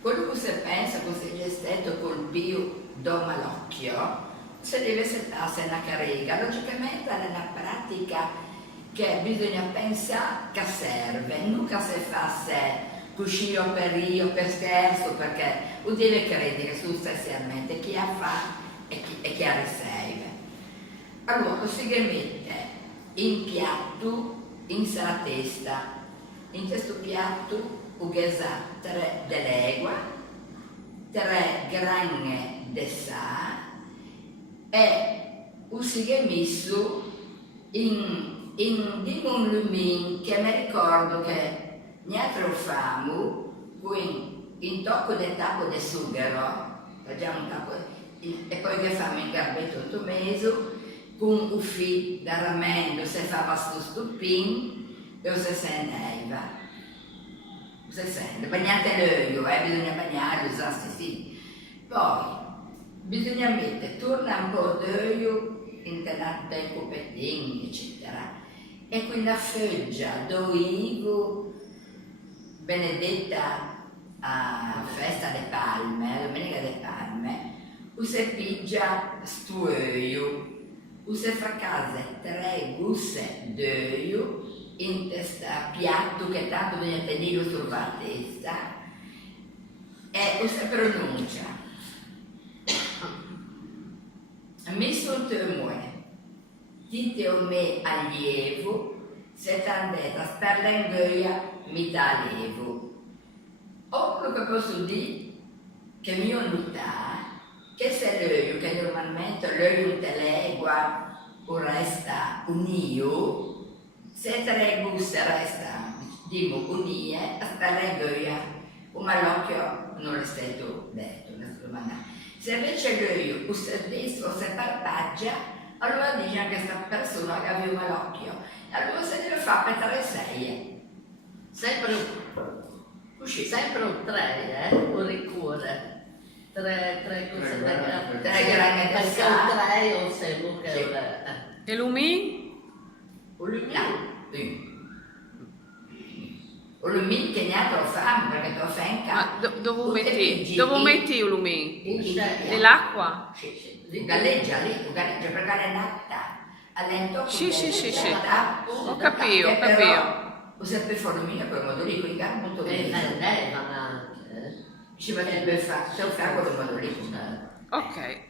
quello che si pensa che sia stato colpito da malocchio, si deve settare una carriera. Logicamente è una pratica che bisogna pensare che serve, non che si fa cuscino per io, per scherzo, perché non deve credere sostanzialmente chi ha fa e chi ha riserve. Allora si mette in piatto in sa testa, in questo piatto ugesa 3 dell'egua, 3 grane di sale e si è messo in un lumino che mi ricordo che noi famo in tocco del tappo del sughero, facciamo un tappo e poi che famo in garbetto tomeso con un filo da ramendo, se fa sto stupin e se senteva. Si sente, bagnate l'olio, bisogna bagnare, usarsi sì. Poi bisogna mettere, torna un po' d'olio in del copettino, eccetera. E quella foggia d'olivo benedetta a festa delle palme, domenica delle palme, si pigia sto olio, si fa casa 3 buste d'olio in questo piatto che tanto bisogna tenere sulla testa e si pronuncia messo temue dite o me allievo se t'andetta per l'engoia mi dà allievo o quello che posso dire che mi ho notato che se l'olio che normalmente l'olio te legua o resta unio se 3 buste resta, dimo, unite, per l'engoia, un malocchio non è stato detto, se invece l'olio si destro o si parpaggia, allora dice che questa persona che aveva un malocchio. Allora se deve fare per 3 6. Sempre un 3, un ricure. 3 cose da 3 grani di perché sale. un 3 o se che E l'umi? O l'umi che neanche lo fanno perché lo fa in Ma casa. dove metti il l'umi? c'è Nell'acqua? Galleggia lì, galleggia perché è nata. All'entocco Sì. Ho capito. O sempre formina quel modo lì, con i gatti molto bene. Vendevano anche. Ci potrebbe fare, se lo fa quello modo lì. Ok.